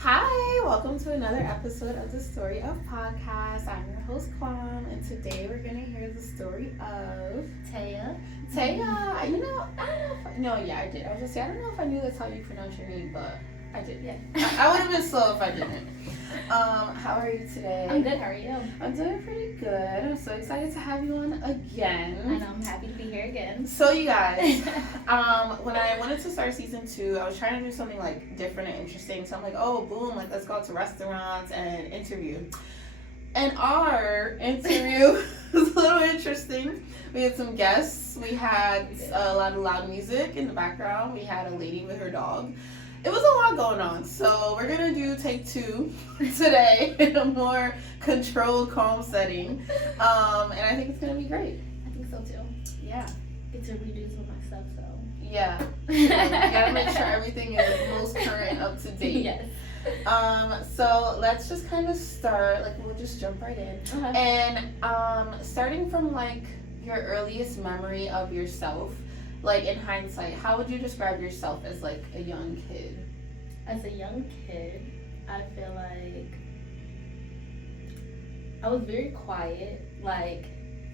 Hi, welcome to another episode of the Story of Podcast. I'm your host, Kwam, and today we're going to hear the story of Taeha. Taeha. You know, I don't know if I, no, yeah, I did. I was just saying, I don't know if I knew that's how you pronounce your name, but I did. Yeah. I would have been slow if I didn't. How are you today? I'm good. How are you? I'm doing pretty good. I'm so excited to have you on again. I know. I'm happy to be here again. So you guys, when I wanted to start season 2, I was trying to do something like different and interesting. So I'm like, oh, boom, like let's go out to restaurants and interview. And our interview was a little interesting. We had some guests. We had a lot of loud music in the background. We had a lady with her dog. It was a lot going on. So we're going to do take 2 today in a more controlled, calm setting. And I think it's going to be great. I think so too. Yeah. Get to redo some of my stuff, so. Yeah. You gotta make sure everything is most current, up to date. Yes. So let's just kind of start, like we'll just jump right in. And starting from like your earliest memory of yourself, like in hindsight, how would you describe yourself as like a young kid? As a young kid, I feel like I was very quiet, like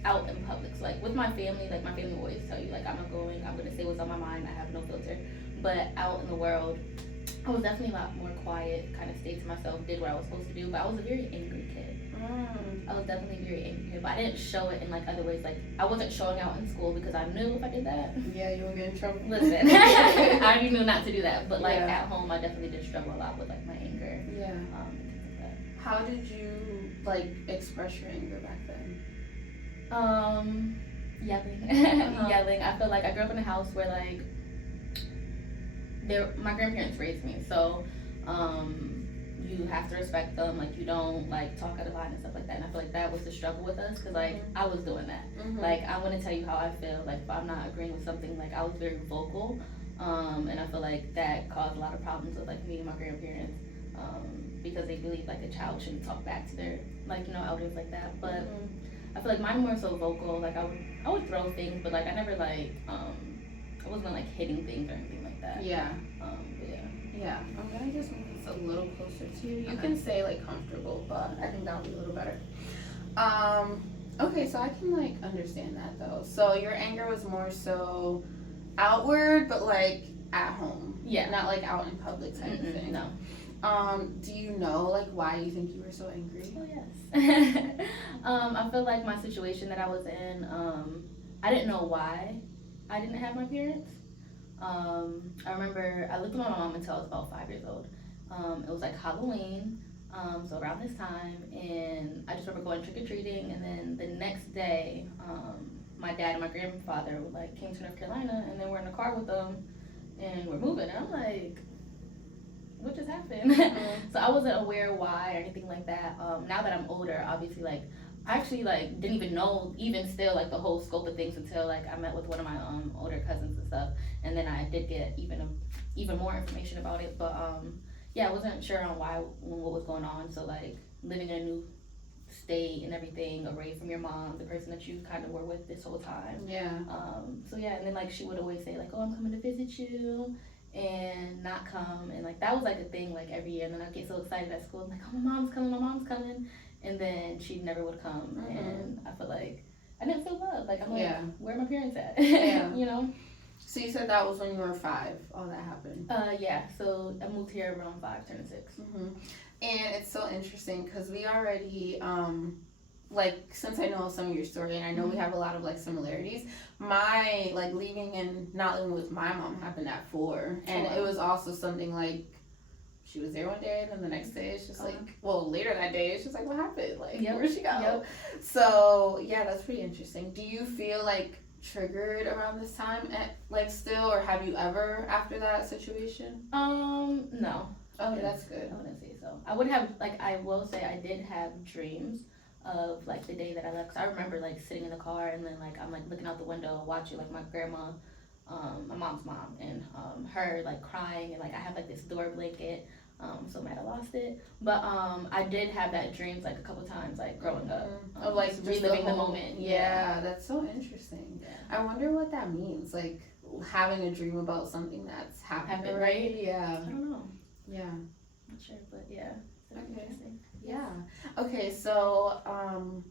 out in public. So, like with my family, like my family will always tell you, like I'm gonna say what's on my mind. I have no filter. But out in the world, I was definitely a lot more quiet, kind of stayed to myself, did what I was supposed to do. But I was a very angry kid. I was definitely a very angry kid, but I didn't show it in like other ways. Like I wasn't showing out in school because I knew if I did that, Yeah, you would get in trouble. listen, I already knew not to do that. But like Yeah. at home, I definitely did struggle a lot with like my anger. Yeah. And things like that. How did you like express your anger back then? Yelling. Uh-huh. Yelling. I feel like I grew up in a house where like my grandparents raised me, so you have to respect them. Like you don't like talk out of line and stuff like that. And I feel like that was the struggle with us, because like I was doing that. Like I want to tell you how I feel. Like if I'm not agreeing with something, like I was very vocal, and I feel like that caused a lot of problems with like me and my grandparents, because they believe like a child shouldn't talk back to their like elders like that. But I feel like mine more so vocal. Like I would throw things, but like I never like I wasn't like hitting things or anything like that. Yeah. But yeah. Yeah, I'm gonna just move this a little closer to you. You can say like comfortable, but I think that'll be a little better. Okay, so I can like understand that though. So your anger was more so outward, but like at home. Yeah. Not like out in public type of thing. No. Do you know like why you think you were so angry? Oh yes. I feel like my situation that I was in, I didn't know why I didn't have my parents. I remember I lived with my mom until I was about 5 years old. It was like Halloween, so around this time, and I just remember going trick-or-treating, and then the next day, my dad and my grandfather like came to North Carolina, and then we're in the car with them, and we're moving, and I'm like, what just happened? So I wasn't aware why or anything like that. Now that I'm older, obviously, like I actually like didn't even know even still like the whole scope of things until like I met with one of my older cousins and stuff, and then I did get even more information about it. But yeah, I wasn't sure on what was going on. So like living in a new state and everything, away from your mom, the person that you kind of were with this whole time. Yeah. So yeah, and then like she would always say like, oh, I'm coming to visit you, and not come, and like that was like a thing like every year. And then I'd get so excited at school, like, oh, my mom's coming. And then she never would come, and I feel like I didn't feel loved. Like I'm like, where are my parents at? Yeah. So you said that was when you were 5. All that happened. Yeah. So I moved here around 5, turning 6. And it's so interesting because we already, like, since I know some of your story and I know we have a lot of like similarities, my like leaving and not living with my mom happened at 4, and it was also something like. She was there one day, and then the next day it's just like, well, later that day it's just like, what happened? Like, where'd she go? So yeah, that's pretty interesting. Do you feel like triggered around this time, like still, or have you ever after that situation? No. Okay, that's good. I wouldn't say so. I would have like I will say I did have dreams of like the day that I left. 'Cause I remember like sitting in the car, and then like I'm like looking out the window watching like my grandma, my mom's mom, and her like crying, and like I have like this door blanket. So I might have lost it, but I did have that dreams like a couple times like growing up, of like reliving the moment. Yeah, that's so interesting. Yeah. I wonder what that means, like having a dream about something that's happened already. Right? Yeah. I don't know. Yeah. not sure, but yeah. So Okay. interesting. Yeah. Okay, so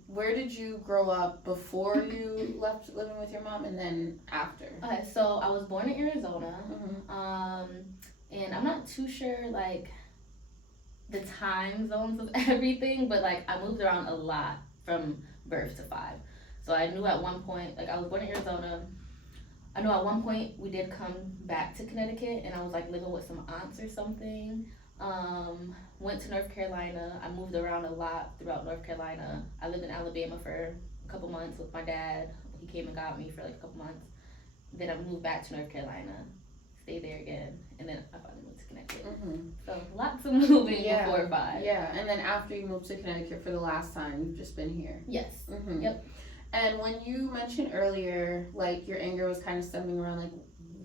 where did you grow up before you left living with your mom and then after? Okay, so I was born in Arizona, Mm-hmm. and I'm not too sure like the time zones of everything, but like I moved around a lot from birth to 5. So I knew at one point, like I was born in Arizona. I know at one point we did come back to Connecticut, and I was like living with some aunts or something. Went to North Carolina. I moved around a lot throughout North Carolina. I lived in Alabama for a couple months with my dad. He came and got me for like a couple months. Then I moved back to North Carolina, stayed there again, and then I finally moved to Connecticut. Mm-hmm. So lots of moving Yeah. before 5. Yeah, and then after you moved to Connecticut for the last time, you've just been here. Yes. Mm-hmm. Yep. And when you mentioned earlier, like your anger was kind of stemming around like,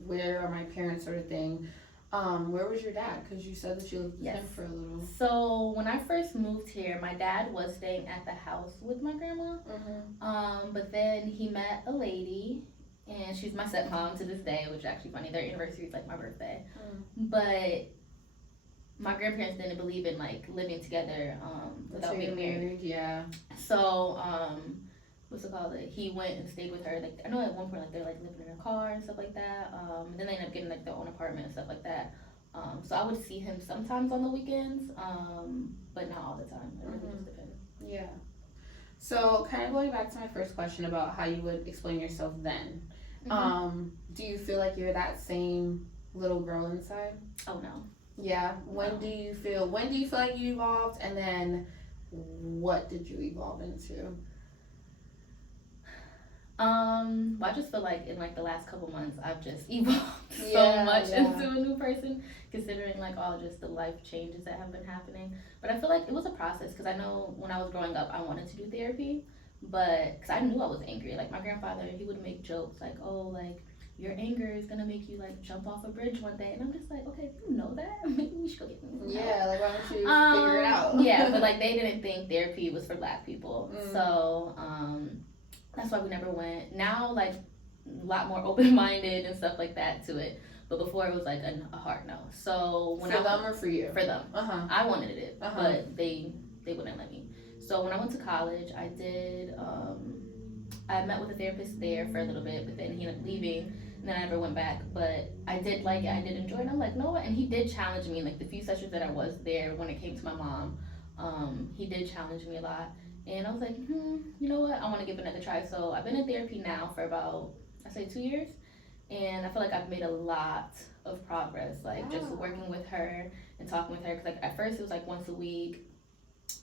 where are my parents, sort of thing. Where was your dad? Because you said that you lived with him for a little. So when I first moved here, my dad was staying at the house with my grandma. Mm-hmm. But then he met a lady, and she's my stepmom to this day, which is actually funny. Their anniversary is like my birthday. But my grandparents didn't believe in like living together without being married. Yeah. So what's it called? Like, he went and stayed with her. Like I know at one point like they're like living in a car and stuff like that. And then they ended up getting like their own apartment and stuff like that. So I would see him sometimes on the weekends, but not all the time. It really just depends. Yeah. So kind of going back to my first question about how you would explain yourself then. Do you feel like you're that same little girl inside? Oh no. Yeah. When do you feel like you evolved, and then what did you evolve into? I just feel like in like the last couple months I've just evolved so much into a new person, considering like all just the life changes that have been happening. But I feel like it was a process, because I know when I was growing up I wanted to do therapy, but because I knew I was angry. Like my grandfather, he would make jokes like, oh, like your anger is gonna make you like jump off a bridge one day, and I'm just like, okay, if you know that, maybe we should go get me some help. Yeah, like why don't you figure it out? Yeah, but like they didn't think therapy was for Black people, so that's why we never went. Now, like, a lot more open-minded and stuff like that to it. But before, it was like a hard no. So when for them or for you? For them. I wanted it, but they wouldn't let me. So when I went to college, I did. I met with a therapist there for a little bit, but then he ended up leaving, and then I never went back. But I did like it. I did enjoy it. And I'm like, no, and he did challenge me. Like the few sessions that I was there when it came to my mom, he did challenge me a lot. And I was like, you know what? I want to give it another try. So I've been in therapy now for about, I say 2 years. And I feel like I've made a lot of progress. Like just working with her and talking with her. Because like at first it was like once a week,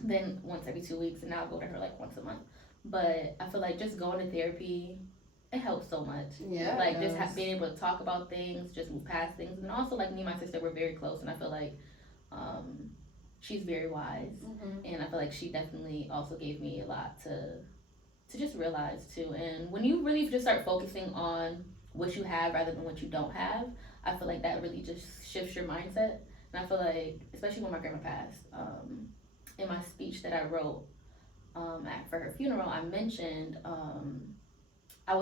then once every 2 weeks. And now I go to her like once a month. But I feel like just going to therapy, it helps so much. Yeah. Like just being able to talk about things, just move past things. And also like me and my sister were very close. And I feel like she's very wise, and I feel like she definitely also gave me a lot to just realize too. And when you really just start focusing on what you have rather than what you don't have, I feel like that really just shifts your mindset. And I feel like, especially when my grandma passed, in my speech that I wrote for her funeral, I mentioned I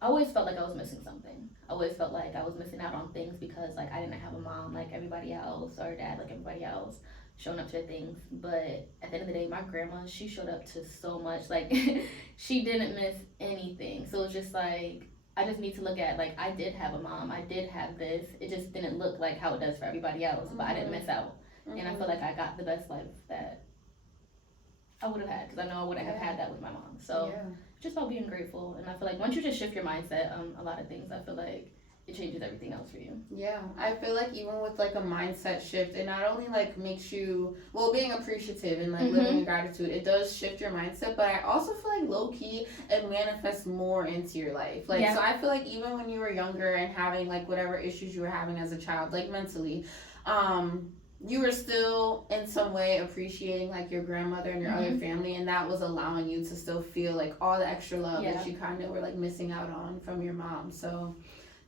always felt like I was missing something. I always felt like I was missing out on things because like I didn't have a mom like everybody else, or a dad like everybody else showing up to things. But at the end of the day, my grandma, she showed up to so much. Like she didn't miss anything. So it's just like I just need to look at like I did have a mom, I did have this. It just didn't look like how it does for everybody else, but I didn't miss out. And I feel like I got the best life that I would have had, because I know I wouldn't have had that with my mom. So just about being grateful. And I feel like once you just shift your mindset on a lot of things, I feel like it changes everything else for you. Yeah, I feel like even with like a mindset shift, it not only like makes you, well, being appreciative and like living in gratitude, it does shift your mindset, but I also feel like low key it manifests more into your life. Like so I feel like even when you were younger and having like whatever issues you were having as a child, like mentally, you were still in some way appreciating like your grandmother and your other family, and that was allowing you to still feel like all the extra love that you kind of were like missing out on from your mom. So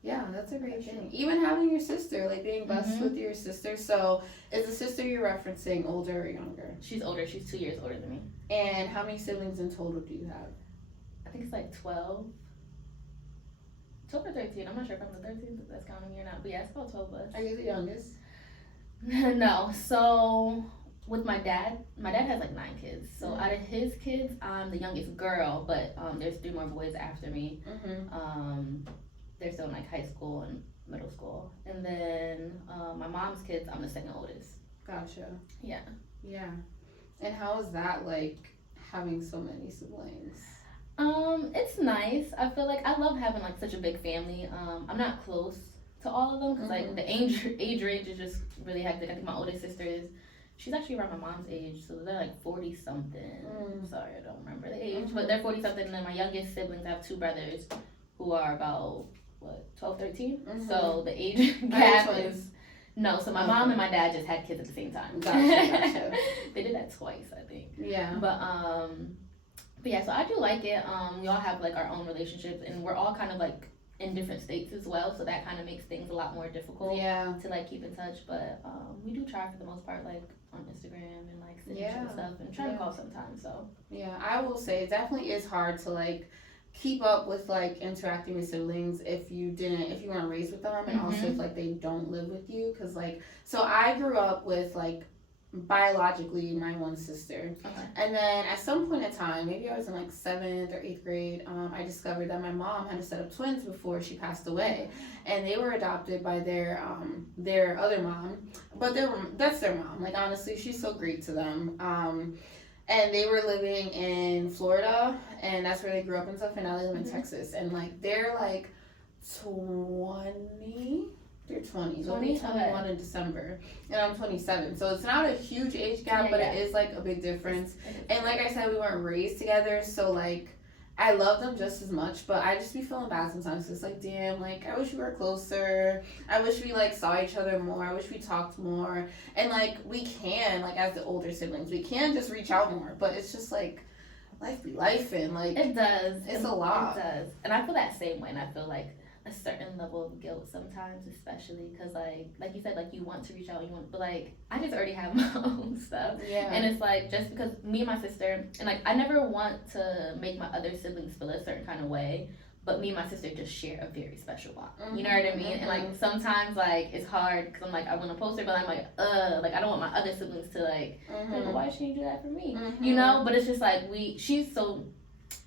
yeah, that's a great thing. Even having your sister, like being blessed with your sister. So is the sister you're referencing older or younger? She's older. She's 2 years older than me. And how many siblings in total do you have? I think it's like 12. 12 or 13. I'm not sure if I'm the 13th, if that's counting me or not. But yeah, it's about 12 of us. Are you the youngest? No. So with my dad has like 9 kids. So out of his kids, I'm the youngest girl, but there's 3 more boys after me. They're still in like high school and middle school. And then my mom's kids, I'm the second oldest. Gotcha. Yeah. Yeah. And how is that like having so many siblings? It's nice. I feel like I love having like such a big family. I'm not close to all of them because like the age range is just really hectic. I think my oldest sister she's actually around my mom's age, so they're like 40 something. Sorry, I don't remember the age, but they're 40 something. And then my youngest siblings, I have 2 brothers who are about 12, 13. So the age gap is no. So my mom and my dad just had kids at the same time. Gotcha. They did that twice, I think. Yeah. But yeah, so I do like it. We all have like our own relationships, and we're all kind of like in different states as well, so that kind of makes things a lot more difficult to like keep in touch. But we do try for the most part, like on Instagram and like send each other stuff and try to call sometimes. So yeah, I will say it definitely is hard to like keep up with like interacting with siblings if you weren't raised with them, and also if like they don't live with you, because like so I grew up with like biologically my one sister, and then at some point in time, maybe I was in like 7th or 8th grade, I discovered that my mom had a set of twins before she passed away, and they were adopted by their other mom, but that's their mom. Like honestly, she's so great to them. And they were living in Florida, and that's where they grew up and stuff, and now they live in Texas, and like they're like 20. They're 20. They'll be 21 in December, and I'm 27. So it's not a huge age gap, but it is like a big difference. And like I said, we weren't raised together, so like I love them just as much, but I just be feeling bad sometimes. It's like, damn, like I wish we were closer. I wish we like saw each other more. I wish we talked more. And like we can, like as the older siblings, we can just reach out more. But it's just like life be life, and like it does. It's a lot. It does, and I feel that same way. And I feel like a certain level of guilt sometimes, especially because like you said, like you want to reach out, but like I just already have my own stuff, and it's like just because me and my sister, and like I never want to make my other siblings feel a certain kind of way, but me and my sister just share a very special bond. You know what I mean? And like sometimes like it's hard because I'm like I want to post her, but I'm like I don't want my other siblings to like why shouldn't you do that for me? You know? But it's just like she's so.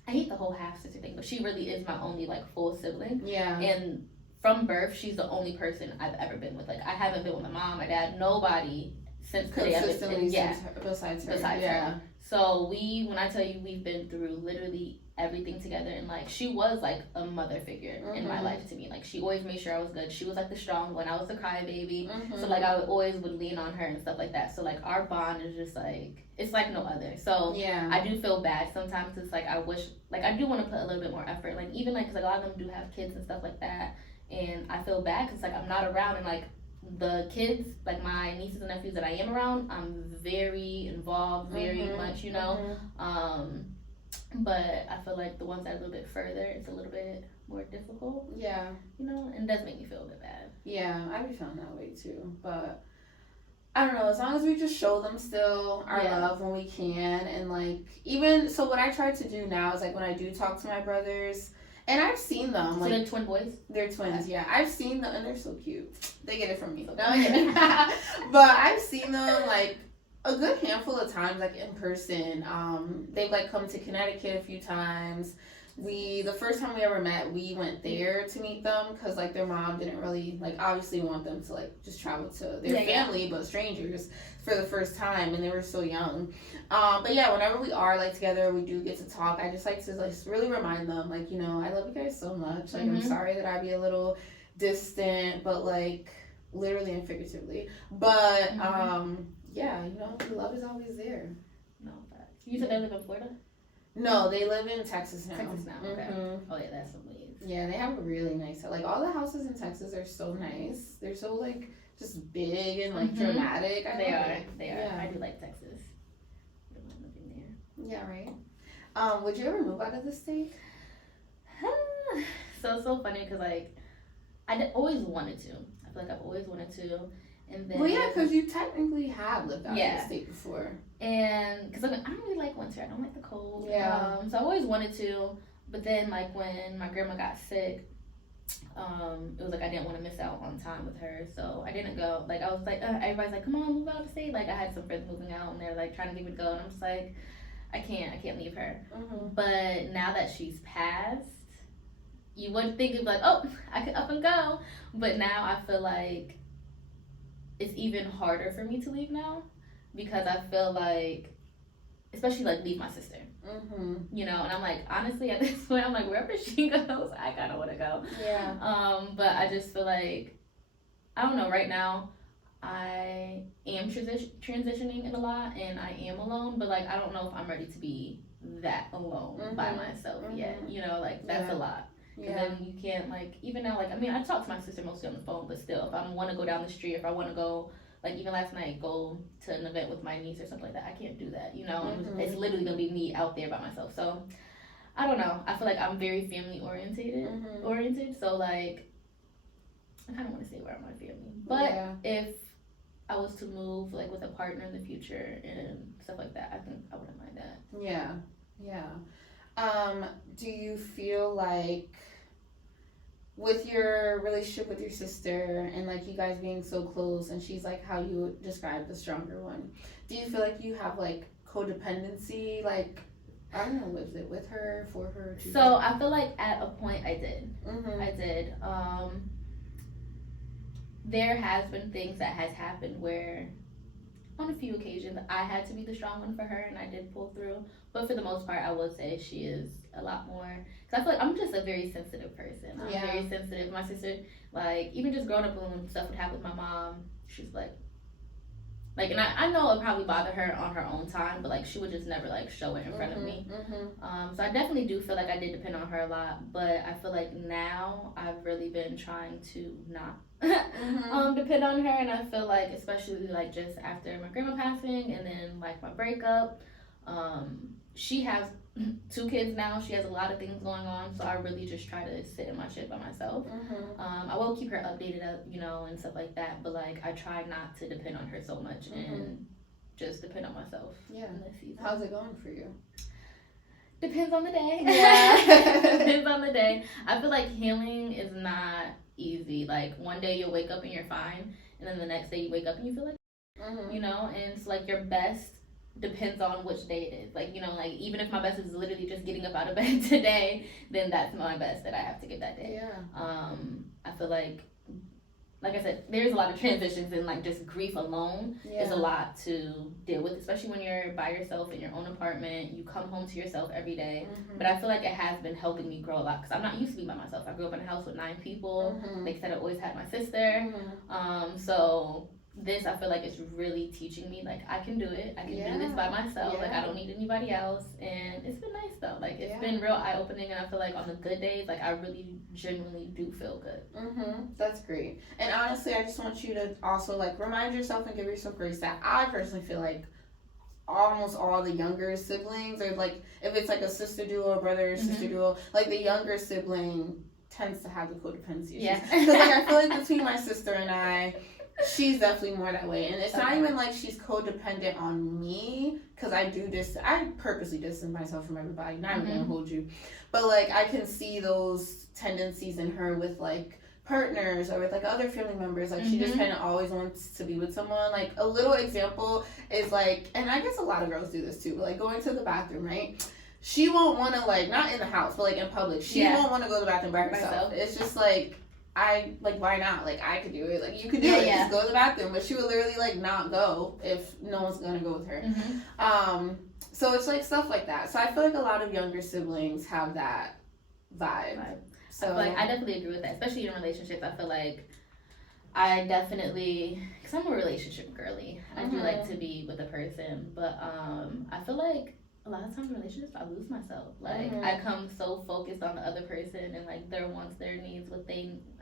I hate the whole half sister thing, but she really is my only like full sibling. Yeah. And from birth, she's the only person I've ever been with. Like I haven't been with my mom, my dad, nobody since besides her. Her. So when I tell you we've been through literally everything together, and like she was like a mother figure in my life to me. Like she always made sure I was good. She was like the strong one. I was the crybaby. So like I would lean on her and stuff like that. So like our bond is just like it's like no other. So I do feel bad sometimes. It's like I wish like I do want to put a little bit more effort. Like even like because like, a lot of them do have kids and stuff like that, and I feel bad because like I'm not around, and like the kids, like my nieces and nephews that I am around, I'm very involved, very much, you know. But I feel like the ones that are a little bit further, it's a little bit more difficult. Yeah. You know, and it does make me feel a bit bad. Yeah, I be feeling that way too. But I don't know, as long as we just show them still our love when we can, and like even so what I try to do now is like when I do talk to my brothers, and I've seen them. So they're twin boys? They're twins, yeah. I've seen them, and they're so cute. They get it from me. No, I get it. But I've seen them, like, a good handful of times, like, in person. They've, like, come to Connecticut a few times. The first time we ever met, we went there to meet them because, like, their mom didn't really, like, obviously want them to, like, just travel to their family, but strangers for the first time, and they were so young. But yeah, whenever we are, like, together, we do get to talk. I just like to, like, really remind them, like, you know, I love you guys so much. Like, I'm sorry that I be a little distant, but, like, literally and figuratively. But, yeah, you know, the love is always there. No, facts. You said they live in Florida? No, they live in Texas now. Okay. Oh yeah, that's some ways. Yeah, they have a really nice, like all the houses in Texas are so nice. They're so like just big and like dramatic. They are. Yeah. I do like Texas. I don't mind living there. Yeah, right. Would you ever move out of the state? So it's so funny because like I always wanted to. I feel like I've always wanted to. And then, well, yeah, because you technically have lived out of the state before. And because I don't really like winter. I don't like the cold. Yeah. So I always wanted to. But then, like, when my grandma got sick, it was like I didn't want to miss out on time with her, so I didn't go. Like I was like, everybody's like, come on, move out of state. Like I had some friends moving out, and they're like trying to get me to go, and I'm just like, I can't leave her. But now that she's passed, you wouldn't think of like, oh, I could up and go, but now I feel like it's even harder for me to leave now because I feel like, especially like leave my sister. You know, and I'm like, honestly, at this point, I'm like, wherever she goes, I kind of want to go. Yeah. But I just feel like, I don't know, right now, I am transitioning in a lot and I am alone, but like, I don't know if I'm ready to be that alone by myself yet. You know, like, that's a lot. Because then you can't, like, even now, like, I mean, I talk to my sister mostly on the phone, but still, if I want to go down the street, if I want to go, like, even last night, go to an event with my niece or something like that, I can't do that, you know? It's literally going to be me out there by myself. So, I don't know. I feel like I'm very family oriented. So, like, I kind of want to stay around my family. But if I was to move, like, with a partner in the future and stuff like that, I think I wouldn't mind that. Yeah. Do you feel like with your relationship with your sister and like you guys being so close and she's like how you would describe the stronger one, do you feel like you have like codependency, like I don't know, was it with her, for her, to so her? I feel like at a point I did. I did. There has been things that has happened where on a few occasions I had to be the strong one for her and I did pull through, but for the most part I would say she is a lot more, because I feel like I'm just a very sensitive person. I'm very sensitive. My sister, like, even just growing up when stuff would happen with my mom, she's like, and I know it probably bothered her on her own time, but like she would just never like show it in front of me. So I definitely do feel like I did depend on her a lot, but I feel like now I've really been trying to not depend on her, and I feel like especially like just after my grandma passing and then like my breakup, she has 2 kids now. She has a lot of things going on, so I really just try to sit in my shit by myself. I will keep her updated, you know, and stuff like that, but like I try not to depend on her so much and just depend on myself. In this season. How's it going for you? Depends on the day. Depends on the day. I feel like healing is not easy. Like one day you'll wake up and you're fine, and then the next day you wake up and you feel like you know, and it's like your best depends on which day it is. Like, you know, like even if my best is literally just getting up out of bed today, then that's my best that I have to give that day. I feel like I said, there's a lot of transitions, and like just grief alone is a lot to deal with, especially when you're by yourself in your own apartment. You come home to yourself every day. But I feel like it has been helping me grow a lot, because I'm not used to being by myself. I grew up in a house with 9 people. Like I said, I always had my sister. So this, I feel like it's really teaching me, like, I can do it. I can do this by myself. Like, I don't need anybody else. And it's been nice, though. Like, it's been real eye-opening, and I feel like on the good days, like, I really genuinely do feel good. That's great. And honestly, I just want you to also, like, remind yourself and give yourself grace that I personally feel like almost all the younger siblings, or, like, if it's, like, a sister duo or brother or sister duo, like, the younger sibling tends to have the codependency issues. Because, like, I feel like between my sister and I, she's definitely more that way, and it's not even like she's codependent on me, because I purposely distance myself from everybody, not even gonna hold you, but like I can see those tendencies in her with like partners or with like other family members. Like she just kind of always wants to be with someone. Like a little example is like, and I guess a lot of girls do this too, but like going to the bathroom, right? She won't want to, like, not in the house, but like in public, she won't want to go to the bathroom by herself. It's just like, why not? Like, I could do it. Like, you could do it. Just go to the bathroom. But she would literally, like, not go if no one's going to go with her. So it's, like, stuff like that. So I feel like a lot of younger siblings have that vibe. So I definitely agree with that, especially in relationships. I feel like I definitely, because I'm a relationship girly. I do like to be with a person. But I feel like a lot of times in relationships, I lose myself. Like, I come so focused on the other person and, like, their wants, their needs,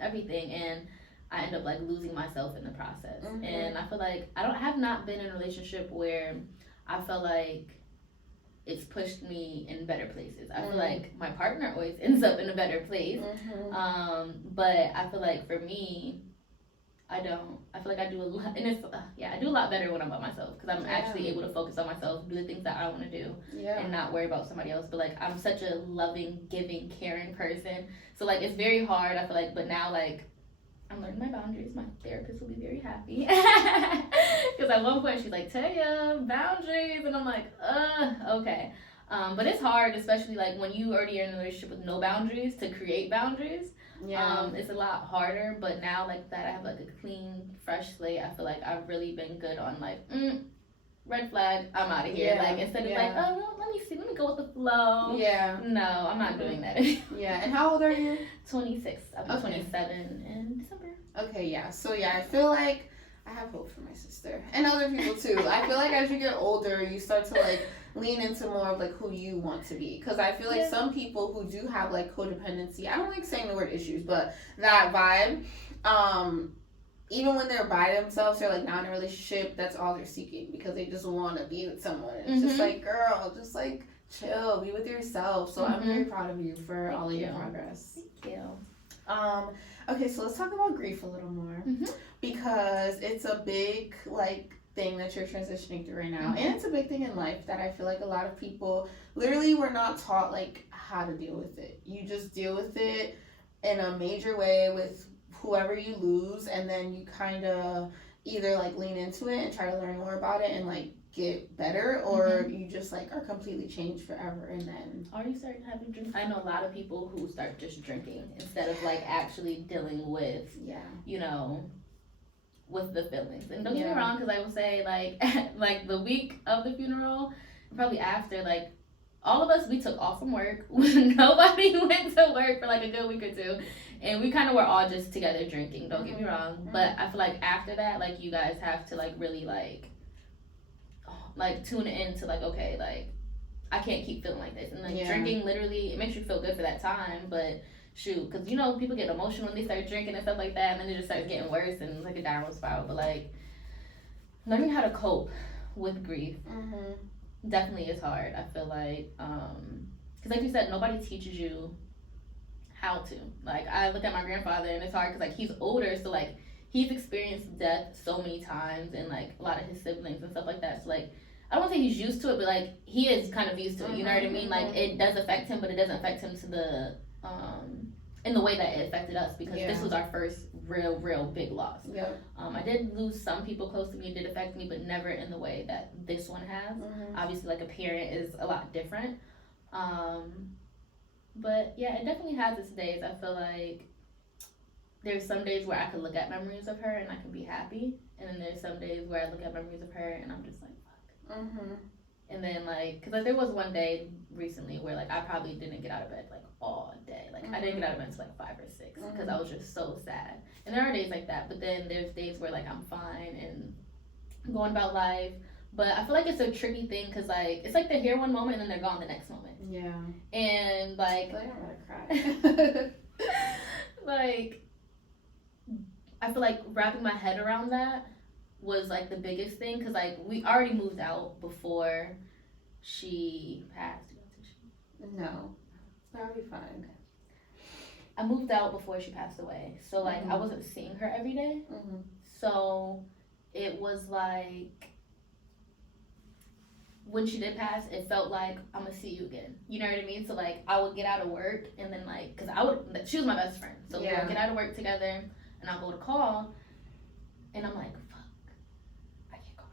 everything, and I end up, like, losing myself in the process. And I feel like I have not been in a relationship where I feel like it's pushed me in better places. I feel like my partner always ends up in a better place. But I feel like for me, I don't. I feel like I do a lot, and it's I do a lot better when I'm by myself because I'm actually able to focus on myself, do the things that I want to do, and not worry about somebody else. But like I'm such a loving, giving, caring person, so like it's very hard. I feel like, but now like I'm learning my boundaries. My therapist will be very happy because at one point she's like, "Taeha, boundaries," and I'm like, okay. But it's hard, especially like when you already are in a relationship with no boundaries, to create boundaries. It's a lot harder, but now like that I have like a clean, fresh slate. I feel like I've really been good on like, red flag, I'm out of here. Like instead of like, oh well, let me go with the flow. No, I'm not doing that anymore. And how old are you? 26. I'll be 27 in December. Okay, so I feel like I have hope for my sister and other people too. I feel like as you get older, you start to like lean into more of like who you want to be, because I feel like some people who do have like codependency, I don't like saying the word issues, but that vibe, even when they're by themselves, they're like not in a relationship, that's all they're seeking because they just want to be with someone. It's just like, girl, just like chill, be with yourself. So I'm very proud of you for all of your progress. Thank you. Okay, so let's talk about grief a little more, because it's a big like thing that you're transitioning through right now, and it's a big thing in life that I feel like a lot of people literally were not taught like how to deal with it. You just deal with it in a major way with whoever you lose, and then you kind of either like lean into it and try to learn more about it and like get better, or you just like are completely changed forever. And then are you starting having drinks? I know a lot of people who start just drinking instead of like actually dealing with with the feelings. And don't get me wrong, because I will say like like the week of the funeral, probably after, like all of us, we took off from work. Nobody went to work for like a good week or two, and we kind of were all just together drinking. Don't get me wrong, but I feel like after that, like you guys have to like really like tune into like, okay, like I can't keep feeling like this, and like drinking literally, it makes you feel good for that time, but shoot, because people get emotional when they start drinking and stuff like that, and then it just starts getting worse and it's like a downward spiral. But like learning how to cope with grief definitely is hard. I feel like because like you said, nobody teaches you how to. Like I look at my grandfather and it's hard because like he's older, so like he's experienced death so many times, and like a lot of his siblings and stuff like that, so like I don't think he's used to it, but like he is kind of used to it, you know what I mean? Like it does affect him, but it doesn't affect him to the in the way that it affected us, because this was our first real big loss. I did lose some people close to me, it did affect me, but never in the way that this one has. Obviously like a parent is a lot different, but yeah, it definitely has its days. I feel like there's some days where I can look at memories of her and I can be happy, and then there's some days where I look at memories of her and I'm just like, fuck. And then like, because like, there was one day recently where like I probably didn't get out of bed like all day. Like I didn't get out of bed until like 5 or 6 because I was just so sad. And there are days like that, but then there's days where like I'm fine and going about life. But I feel like it's a tricky thing because like it's like they're here one moment and then they're gone the next moment. And like I don't want to cry. like I feel like wrapping my head around that was like the biggest thing, because like we already moved out before she passed. No, that'll be fine. I moved out before she passed away, so like I wasn't seeing her every day. So it was like when she did pass, it felt like I'm gonna see you again. You know what I mean? So like I would get out of work and then like, cause she was my best friend, so we would get out of work together and I'll go to call, and I'm like, fuck, I can't call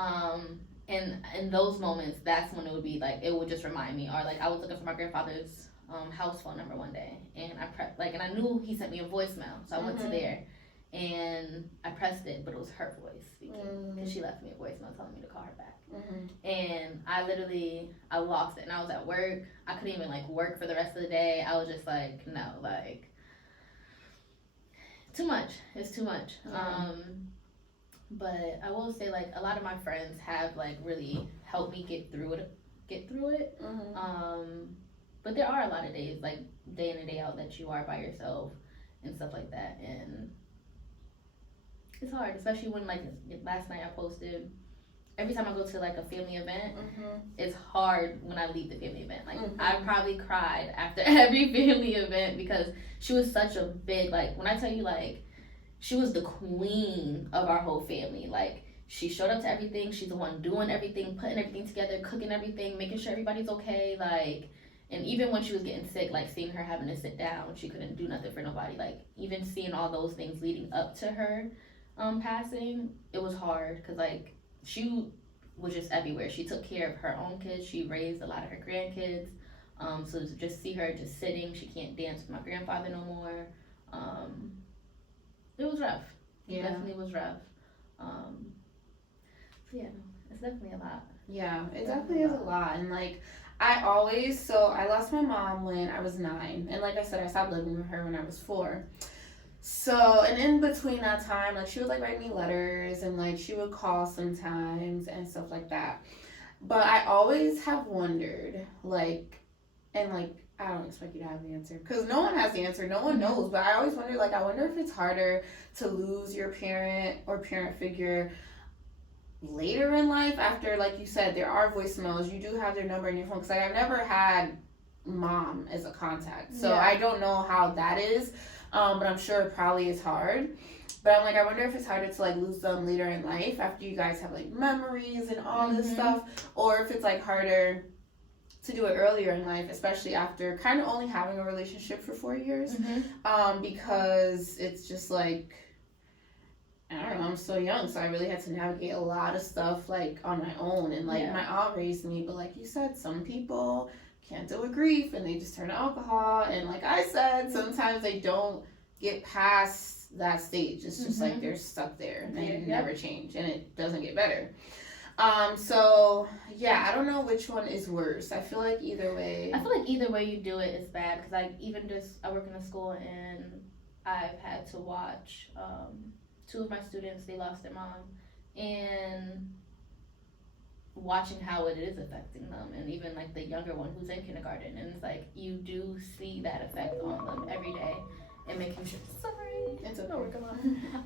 her. And in those moments, that's when it would be like, it would just remind me, or like I was looking for my grandfather's house phone number one day, and and I knew he sent me a voicemail, so I went to there, and I pressed it, but it was her voice speaking, because she left me a voicemail telling me to call her back. And I lost it, and I was at work. I couldn't even like work for the rest of the day. I was just like, no, like too much. It's too much. But I will say like a lot of my friends have like really helped me get through it. But there are a lot of days, like day in and day out, that you are by yourself and stuff like that, and it's hard, especially when like last night I posted, every time I go to like a family event, it's hard when I leave the family event. Like I probably cried after every family event because she was such a big, like when I tell you like she was the queen of our whole family. Like, she showed up to everything. She's the one doing everything, putting everything together, cooking everything, making sure everybody's okay. Like, and even when she was getting sick, like seeing her having to sit down, she couldn't do nothing for nobody. Like, even seeing all those things leading up to her passing, it was hard because like she was just everywhere. She took care of her own kids. She raised a lot of her grandkids. So to just see her just sitting, she can't dance with my grandfather no more. It was rough. It definitely was rough. So yeah, it's definitely a lot. Yeah, it definitely is a lot. And like, I lost my mom when I was 9. And like I said, I stopped living with her when I was 4. So, and in between that time, like, she would like write me letters and like she would call sometimes and stuff like that. But I always have wondered, like, and like, I don't expect you to have the answer because no one has the answer, no one knows. But I always wonder, like, I wonder if it's harder to lose your parent or parent figure later in life after, like you said, there are voicemails, you do have their number in your phone. Because like, I've never had mom as a contact, so I don't know how that is. But I'm sure it probably is hard. But I'm like, I wonder if it's harder to like lose them later in life after you guys have like memories and all this stuff, or if it's like harder to do it earlier in life, especially after kind of only having a relationship for 4 years. Because it's just like, I don't know, I'm so young, so I really had to navigate a lot of stuff like on my own. And like my aunt raised me, but like you said, some people can't deal with grief and they just turn to alcohol. And like I said, sometimes they don't get past that stage. It's just like they're stuck there and they never change and it doesn't get better. So yeah, I don't know which one is worse. I feel like either way You do it is bad because I work in a school and I've had to watch 2 of my students, they lost their mom, and watching how it is affecting them, and even like the younger one who's in kindergarten, and it's like you do see that effect on them every day, and making sure it's okay.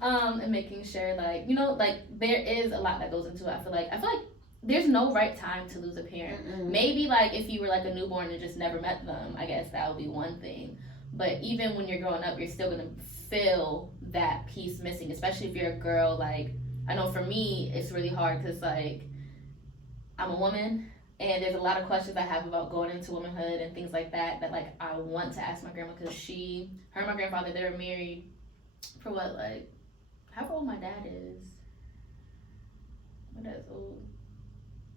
And making sure like like there is a lot that goes into it. I feel like there's no right time to lose a parent. Maybe like if you were like a newborn and just never met them, I guess that would be one thing. But even when you're growing up, you're still gonna feel that piece missing, especially if you're a girl. Like, I know for me, it's really hard because like I'm a woman and there's a lot of questions I have about going into womanhood and things like that like I want to ask my grandma because her and my grandfather, they were married for what, like, however old my dad is. My dad's old.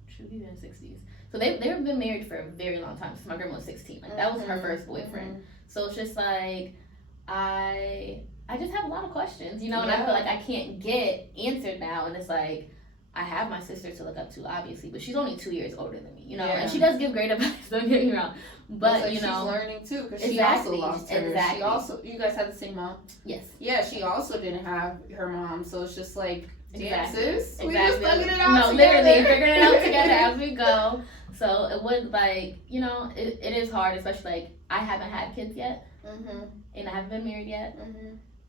Shoot, he's in his 60s. So they've been married for a very long time since my grandma was 16. Like, that was her first boyfriend. So it's just like, I just have a lot of questions, and I feel like I can't get answered now. And it's like, I have my sister to look up to, obviously, but she's only 2 years older than me, and she does give great advice, don't get me wrong. But, like she's learning too, because she also lost her. You guys had the same mom? Yes. Yeah, she also didn't have her mom, so it's just like, damn, sis, we just figured it out together. Literally, figuring it out together as we go. So it would, like, it is hard, especially, like, I haven't had kids yet, and I haven't been married yet,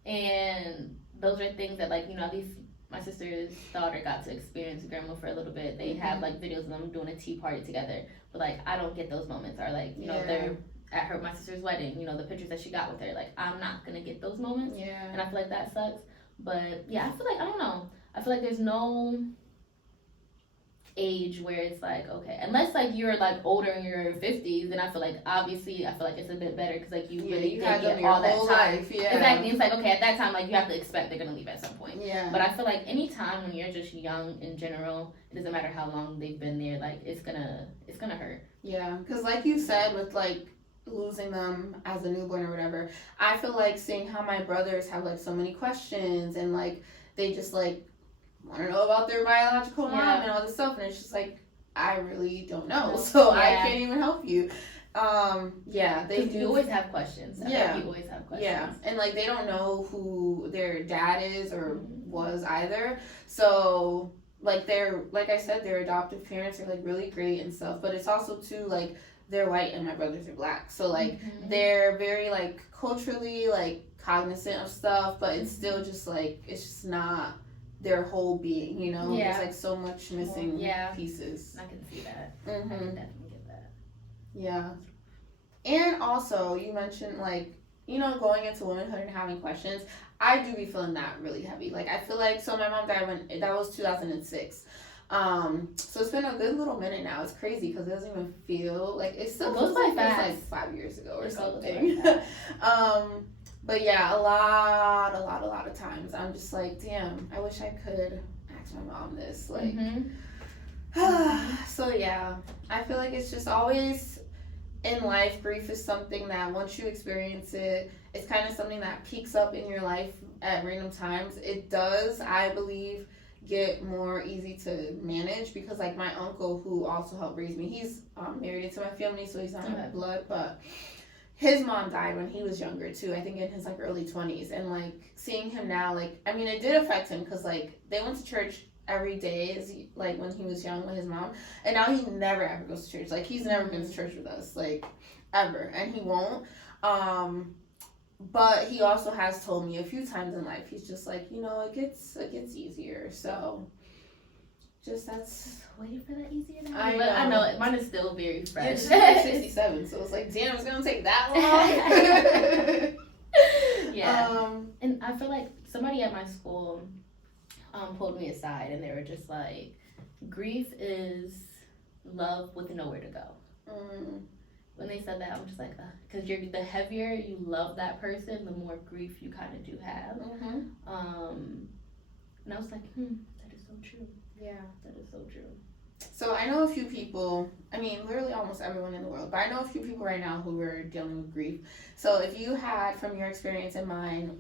and those are things that, like, at least my sister's daughter got to experience grandma for a little bit. They have like videos of them doing a tea party together, but like I don't get those moments. Or like they're at my sister's wedding. The pictures that she got with her. Like, I'm not gonna get those moments. Yeah. And I feel like that sucks. But yeah, I feel like, I don't know. I feel like there's no age where it's like, okay, unless like you're like older in your 50s, then I feel like it's a bit better because like you really did get all that time. Life, yeah. Exactly. It's like, okay, at that time, like you have to expect they're gonna leave at some point. Yeah. But I feel like any time when you're just young in general, it doesn't matter how long they've been there, like it's gonna hurt. Yeah, because like you said, with like losing them as a newborn or whatever, I feel like seeing how my brothers have like so many questions and like they just like want to know about their biological mom and all this stuff, and it's just like, I really don't know, so I can't even help you. They do. You always have questions. You always have questions. Yeah, and like they don't know who their dad is or was either. So like like I said, their adoptive parents are like really great and stuff, but it's also too like they're white and my brothers are black, so like they're very like culturally like cognizant of stuff, but it's still just like it's just not their whole being, There's like so much missing pieces. I can see that. I can definitely get that. Yeah. And also, you mentioned like, going into womanhood and having questions. I do be feeling that really heavy. Like, I feel like, so my mom died when, that was 2006. So it's been a good little minute now. It's crazy because it doesn't even feel like, it still feels like it was like 5 years ago or something. But yeah, a lot of times I'm just like, damn, I wish I could ask my mom this. Like, so yeah, I feel like it's just always in life, grief is something that once you experience it, it's kind of something that peaks up in your life at random times. It does, I believe, get more easy to manage because, like, my uncle, who also helped raise me, he's married into my family, so he's not my blood, but his mom died when he was younger too, I think in his like early 20s, and like seeing him now, like, I mean, it did affect him because like they went to church every day as like when he was young with his mom, and now he never ever goes to church. Like, he's never been to church with us, like, ever, and he won't. But he also has told me a few times in life, he's just like, you know, it gets easier. So just, that's waiting for that easier now. I know mine is still very fresh. It's like 67, so it's like, damn, it's gonna take that long. Yeah. And I feel like somebody at my school pulled me aside, and they were just like, grief is love with nowhere to go. When they said that, I'm just like, because the heavier you love that person, the more grief you kind of do have. And I was like, that is so true. Yeah, that is so true. So I know a few people, I mean, literally almost everyone in the world, but I know a few people right now who are dealing with grief. So if you had, from your experience and mine,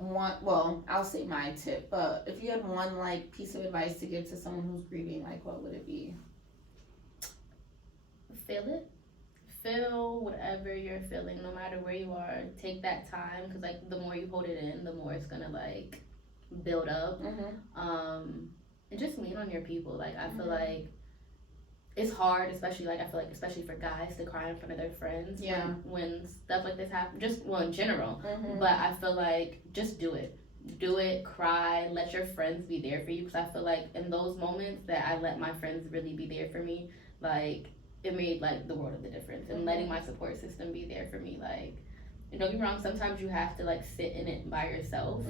I'll say my tip, but if you had one, like, piece of advice to give to someone who's grieving, like, what would it be? Feel it. Feel whatever you're feeling, no matter where you are. Take that time, because, like, the more you hold it in, the more it's gonna, like, build up. And just lean on your people. Like, I feel like it's hard, especially, like, I feel like, especially for guys, to cry in front of their friends when stuff like this happens. Just, well, in general. But I feel like, just do it. Do it, cry, let your friends be there for you. Because I feel like in those moments that I let my friends really be there for me, like, it made, like, the world of the difference. And letting my support system be there for me, like, and don't get me wrong, sometimes you have to, like, sit in it by yourself.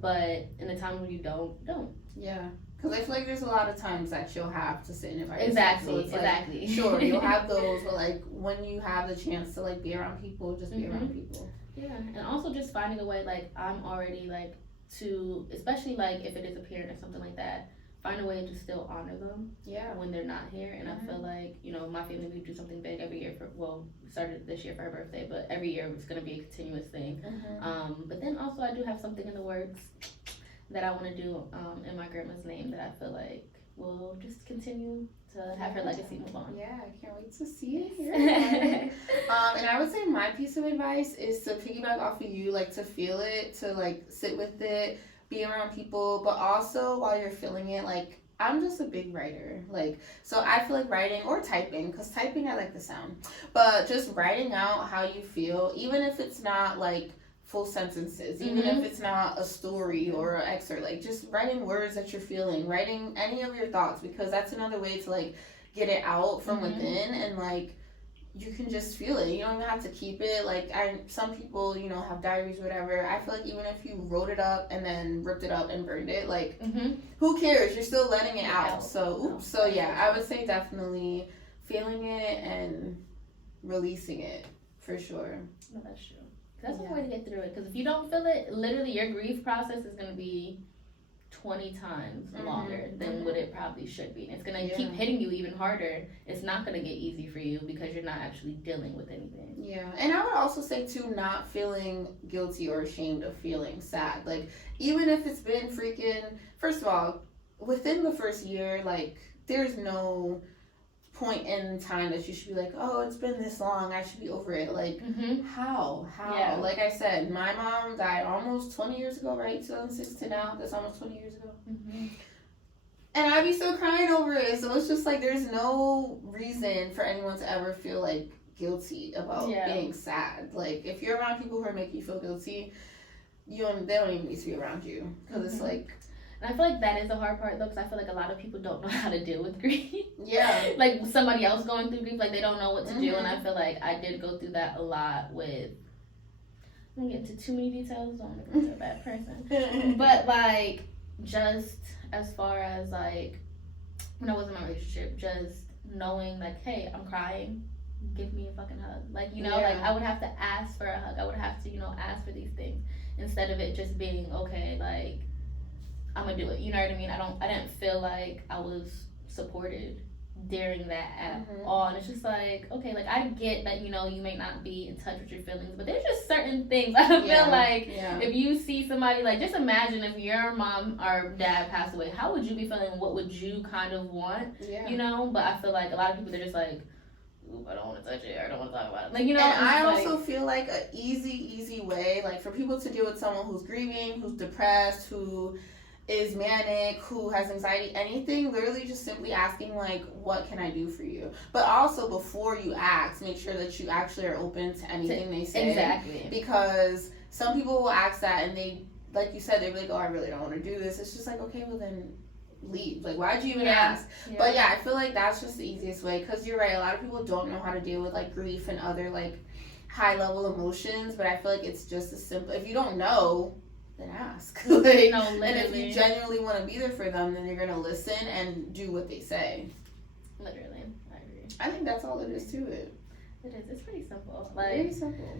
But in the time when you don't. Yeah. Because I feel like there's a lot of times that you'll have to sit in it by yourself. Exactly, so it's exactly. Like, sure, you'll have those, but, like, when you have the chance to, like, be around people, just be around people. Yeah, and also just finding a way, like, I'm already, like, to, especially, like, if it is a parent or something like that, find a way to still honor them when they're not here. And I feel like, you know, my family, we do something big every year we started this year for her birthday, but every year it's going to be a continuous thing. But then also I do have something in the works that I want to do in my grandma's name that I feel like will just continue to have her legacy move on. Yeah, I can't wait to see it here. And I would say my piece of advice is to piggyback off of you, like, to feel it, to, like, sit with it, be around people, but also while you're feeling it, like, I'm just a big writer, like, so I feel like writing or typing, because typing I like the sound, but just writing out how you feel, even if it's not, like, full sentences, even if it's not a story or an excerpt, like, just writing words that you're feeling, writing any of your thoughts, because that's another way to, like, get it out from within, and, like, you can just feel it. You don't even have to keep it. Like, some people, you know, have diaries or whatever. I feel like even if you wrote it up and then ripped it up and burned it, like, who cares? You're still letting it out. So yeah, I would say definitely feeling it and releasing it, for sure. No, that's true. That's one way to get through it. Because if you don't feel it, literally your grief process is going to be 20 times longer than what it probably should be. And it's going to keep hitting you even harder. It's not going to get easy for you because you're not actually dealing with anything. Yeah. And I would also say, too, not feeling guilty or ashamed of feeling sad. Like, even if it's been freaking, first of all, within the first year, like, there's no point in time that you should be like, oh, it's been this long, I should be over it. Like, how? Yeah. Like I said, my mom died almost 20 years ago, right? 2006 to now, that's almost 20 years ago. And I'd be still crying over it. So it's just like, there's no reason for anyone to ever feel like guilty about being sad. Like, if you're around people who are making you feel guilty, they don't even need to be around you, because it's like. And I feel like that is the hard part, though, because I feel like a lot of people don't know how to deal with grief. Yeah. Like, somebody else going through grief, like, they don't know what to do. And I feel like I did go through that a lot with don't get into too many details. Don't make me into a bad person. But like, just as far as like when I was in my relationship, just knowing like, hey, I'm crying, give me a fucking hug. Like, you know, like I would have to ask for a hug. I would have to, you know, ask for these things instead of it just being okay. Like, I'm gonna do it. You know what I mean? I didn't feel like I was supported during that at all. And it's just like, okay, like I get that, you know, you may not be in touch with your feelings, but there's just certain things I feel like if you see somebody, like just imagine if your mom or dad passed away, how would you be feeling? What would you kind of want? You know? But I feel like a lot of people, they're just like, ooh, I don't want to touch it, or I don't want to talk about it. Like, you know, and I also feel like an easy way, like for people to deal with someone who's grieving, who's depressed, who is manic, who has anxiety, anything, literally just simply asking like, what can I do for you? But also before you ask, make sure that you actually are open to anything they say. Exactly. Because some people will ask that and they, like you said, they're like, oh, I really don't want to do this. It's just like, okay, well then leave. Like, why'd you even ask? But yeah, I feel like that's just the easiest way, because you're right, a lot of people don't know how to deal with like grief and other like high level emotions, but I feel like it's just as simple. If you don't know, then ask. Like, no, and if you genuinely want to be there for them, then you're gonna listen and do what they say. Literally, I agree. I think that's all it is to it. It is. It's pretty simple. Like, very simple.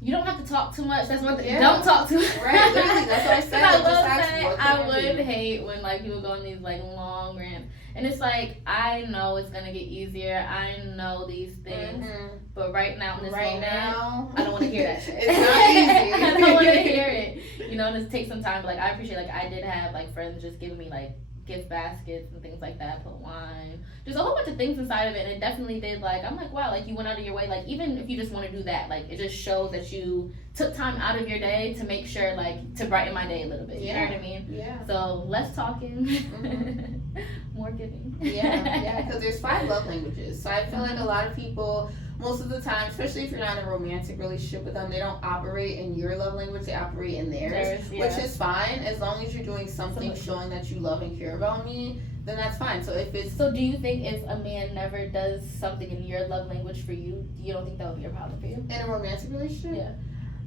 You don't have to talk too much. That's one thing. Don't talk too much. Right, literally. That's what I said. I would hate when like people go on these like long rants, and it's like, I know it's gonna get easier. I know these things, but right now in this moment, I don't want to hear that shit. It's not easy. I don't want to hear it. You know, just take some time. But, like, I appreciate, like, I did have like friends just giving me like gift baskets and things like that, put wine, just a whole bunch of things inside of it, and it definitely did, like, I'm like, wow, like, you went out of your way, like, even if you just want to do that, like, it just shows that you took time out of your day to make sure, like, to brighten my day a little bit, you know what I mean? Yeah. So, less talking, more giving. Yeah, because there's 5 love languages, so I feel like a lot of people, most of the time, especially if you're not in a romantic relationship with them, they don't operate in your love language, they operate in theirs, which is fine, as long as you're doing something showing that you love and care about me, then that's fine. So if it's... So do you think if a man never does something in your love language for you, you don't think that would be a problem for you? In a romantic relationship? Yeah.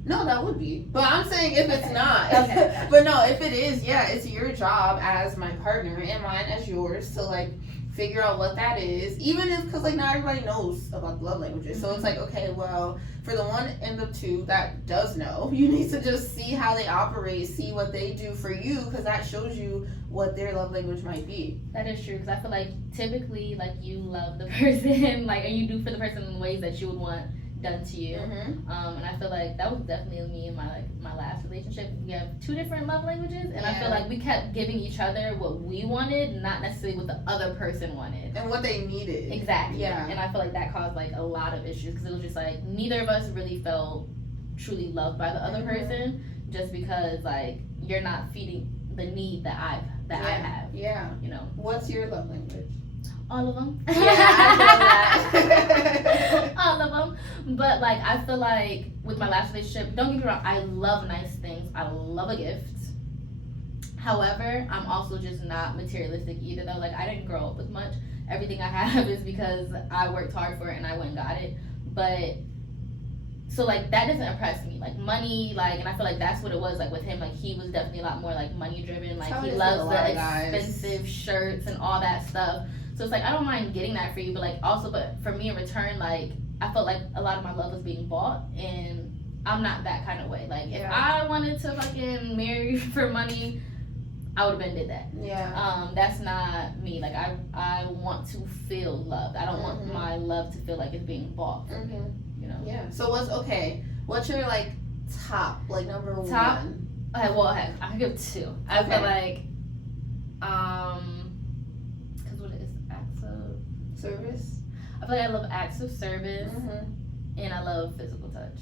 No, that would be. But I'm saying if it's not. Okay. But no, if it is, yeah, it's your job as my partner and mine as yours to, like, figure out what that is, even if, because like not everybody knows about the love languages, so it's like, okay, well, for the one and the 2 that does know, you need to just see how they operate, see what they do for you, because that shows you what their love language might be. That is true, because I feel like typically, like, you love the person, like, and you do for the person in ways that you would want done to you. And I feel like that was definitely me in my last relationship. We have 2 different love languages, and I feel like we kept giving each other what we wanted, not necessarily what the other person wanted and what they needed. Exactly. And I feel like that caused like a lot of issues, because it was just like neither of us really felt truly loved by the other person, just because like you're not feeding the need that I have. You know. What's your love language? All of them. Yeah, I feel that. All of them. But, like, I feel like with my last relationship, don't get me wrong, I love nice things. I love a gift. However, I'm also just not materialistic either, though. Like, I didn't grow up with much. Everything I have is because I worked hard for it and I went and got it. But, so, like, that doesn't impress me. Like, money, like, and I feel like that's what it was, like, with him. Like, he was definitely a lot more, like, money-driven. Like, he loves the expensive shirts and all that stuff. So it's like, I don't mind getting that for you, but like also, but for me in return, like I felt like a lot of my love was being bought, and I'm not that kind of way. Like if I wanted to fucking marry for money, I would have been did that. That's not me. Like I want to feel loved. I don't want my love to feel like it's being bought. You know. Yeah. So what's your like top, like number 1? Okay, well I could give 2. I feel like service. I feel like I love acts of service, and I love physical touch.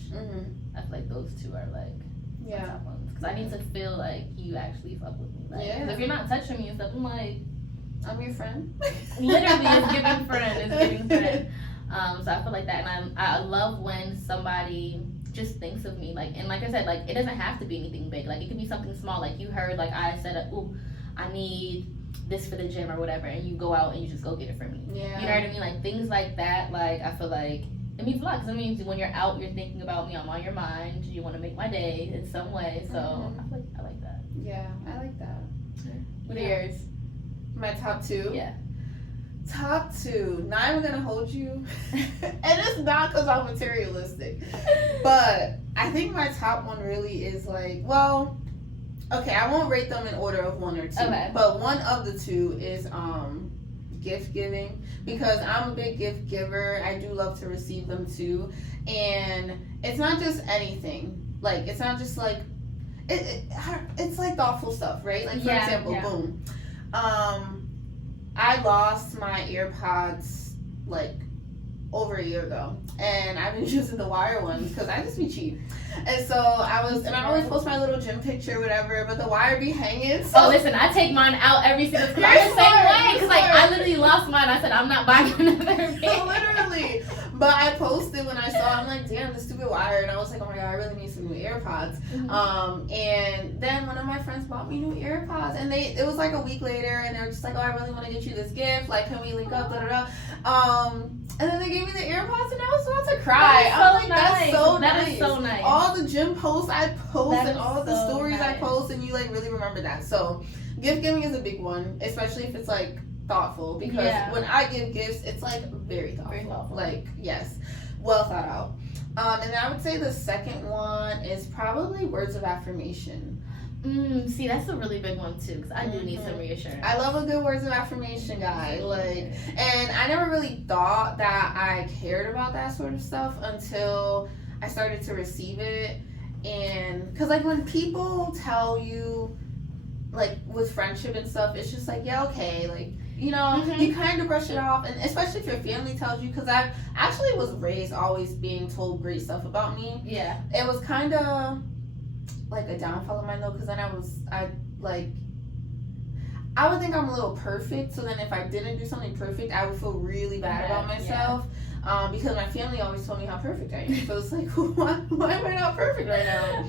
I feel like those 2 are like my top ones, because I need to feel like you actually fuck with me. Like, if you're not touching me and stuff, I'm like, I'm your friend. Literally, it's giving friend. So I feel like that, and I love when somebody just thinks of me, like, and like I said, like it doesn't have to be anything big. Like it could be something small. Like you heard, like I said, ooh, I need this for the gym or whatever, and you go out and you just go get it for me. You know what I mean? Like things like that, like I feel like it means a lot, because it means when you're out, you're thinking about me, I'm on your mind, you want to make my day in some way. So I like that. Yeah, I like that. What are yours? My top two? Yeah. Top two. Now I'm gonna hold you, and it's not because I'm materialistic, but I think my top one really is like, well, okay, I won't rate them in order of one or two, Okay. but one of the two is gift giving, because I'm a big gift giver. I do love to receive them too, and it's not just anything. Like, it's not just like it's like thoughtful stuff, right? Like, for example, boom. I lost my AirPods like over a year ago, and I've been using the wire ones because I just be cheap. And so I always post my little gym picture, whatever, but the wire be hanging. So. Oh, listen, I take mine out every single time. I'm the same way, because like I literally lost mine. I said I'm not buying another. Literally. But I posted when I saw, I'm like, damn, the stupid wire, and I was like, oh my god, I really need some new AirPods. And then one of my friends bought me new AirPods, and it was like a week later, and they were just like, oh, I really want to get you this gift, like, can we link up, da da da. And then they gave me the AirPods, and I was about to cry. I'm like, that's so nice. That is so nice. All the gym posts I post and all the stories I post, and you like really remember that. So gift giving is a big one, especially if it's like thoughtful, because when I give gifts, it's like very thoughtful. Like, yes, well thought out. And I would say the second one is probably words of affirmation. See, that's a really big one too, because I do need some reassurance. I love a good words of affirmation guy, like, and I never really thought that I cared about that sort of stuff until I started to receive it. And because like when people tell you, like with friendship and stuff, it's just like, yeah, okay, like, you know, you kind of brush it off, and especially if your family tells you, because I actually was raised always being told great stuff about me. Yeah, it was kind of like a downfall of mine though, because then I would think I'm a little perfect, so then if I didn't do something perfect, I would feel really bad about myself. Because my family always told me how perfect I am. So it's like, why am I not perfect right now?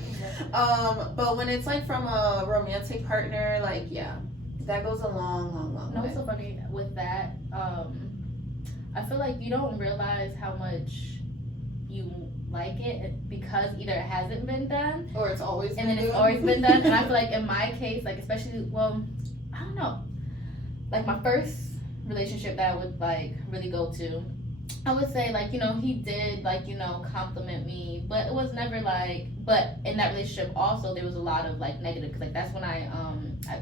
But when it's like from a romantic partner, like, yeah, that goes a long way. No, it's so funny with that. I feel like you don't realize how much you like it because either it hasn't been done or it's always been done. It's always been done. And I feel like in my case, like especially, well, I don't know, like my first relationship that I would like really go to, I would say like, you know, he did like, you know, compliment me, but it was never like, but in that relationship also there was a lot of like negative, because like that's when I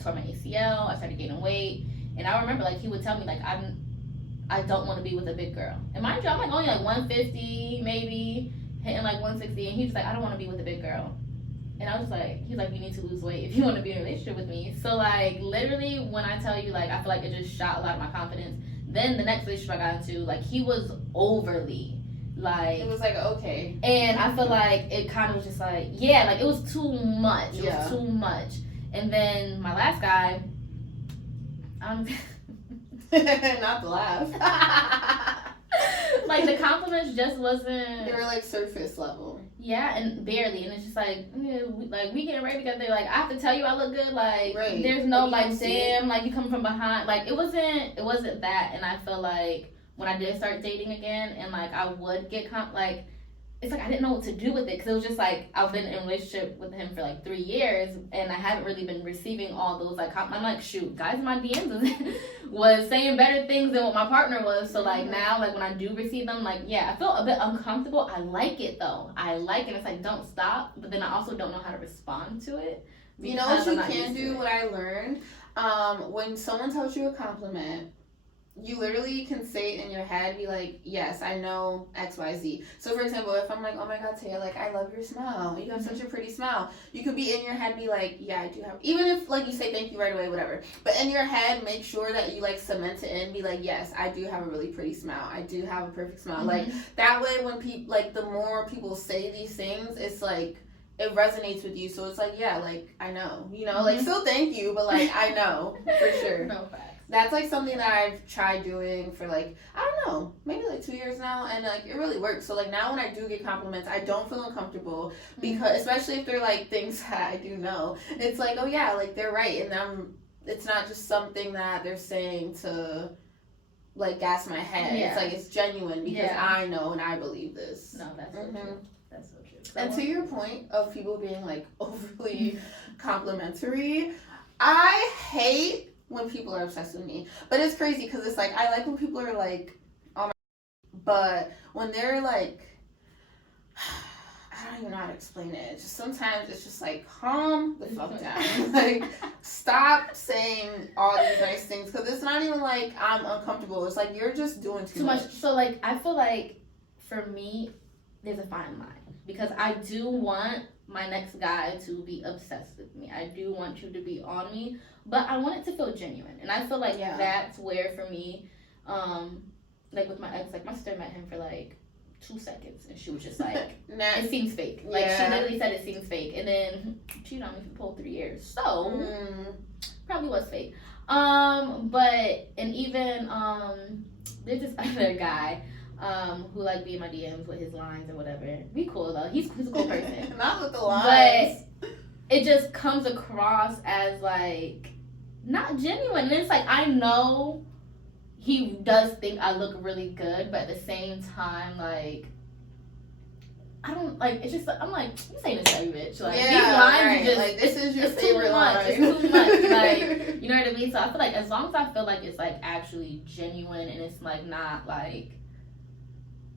tore my ACL, I started gaining weight, and I remember like he would tell me like I don't want to be with a big girl, and mind you, I'm like only like 150 maybe, hitting like 160, and he was like, I don't want to be with a big girl. And I was like, he's like, you need to lose weight if you want to be in a relationship with me. So like literally when I tell you, like I feel like it just shot a lot of my confidence. Then the next relationship I got into, like he was overly like, it was like, okay, and I feel like it kind of was just like, yeah, like it was too much. It was too much. And then my last guy, not to laugh. Like the compliments just wasn't. They were like surface level. Yeah, and barely, and it's just like, we getting ready together. Like I have to tell you I look good. Like there's no like, damn, like you coming from behind. Like it wasn't that. And I feel like when I did start dating again, and like I would get like, it's like I didn't know what to do with it, because it was just like I've been in a relationship with him for like 3 years, and I haven't really been receiving all those like I'm like, shoot, guys in my DMs was saying better things than what my partner was. So like now, like when I do receive them, like yeah, I feel a bit uncomfortable. I like it though. I like it. It's like, don't stop, but then I also don't know how to respond to it. You know what you can do? What I learned, when someone tells you a compliment, you literally can say it in your head, be like, yes, I know XYZ. So for example, if I'm like, oh my god, Taeha, like I love your smile, you have such a pretty smile, you could be in your head, be like, yeah, I do have, even if like you say thank you right away, whatever, but in your head, make sure that you like cement it in, be like, yes, I do have a really pretty smile, I do have a perfect smile. Like that way when people, like the more people say these things, it's like it resonates with you. So it's like, yeah, like I know, you know, like still thank you, but like I know for sure. No facts. That's like something that I've tried doing for like, I don't know, maybe like 2 years now, and like it really works. So like now when I do get compliments, I don't feel uncomfortable, because especially if they're like things that I do know, it's like, oh yeah, like they're right, and it's not just something that they're saying to like gas my head. Yeah. It's like it's genuine because I know and I believe this. No, that's so true. That's so true. So, and to your point of people being like overly complimentary, I hate when people are obsessed with me. But it's crazy because it's like I like when people are like, oh my, but when they're like, I don't even know how to explain it. Just sometimes it's just like, calm the fuck down. Like, stop saying all these nice things because it's not even like I'm uncomfortable. It's like you're just doing too much. So like I feel like for me, there's a fine line because I do want my next guy to be obsessed with me. I do want you to be on me, but I want it to feel genuine, and I feel like that's where for me, like with my ex, like my sister met him for like 2 seconds and she was just like it seems fake. Like she literally said it seems fake, and then cheated on me for the whole 3 years, so probably was fake. But and even there's this other guy who like be in my DMs with his lines and whatever. Be cool though, he's a cool person. Not with the lines, but it just comes across as like not genuine, and it's like I know he does think I look really good, but at the same time, like, I don't, like, it's just, like, I'm like, you saying this to every bitch. Like, these lines are just, like, this is your favorite line. It's too much. Like, you know what I mean? So I feel like as long as I feel like it's, like, actually genuine and it's, like, not, like,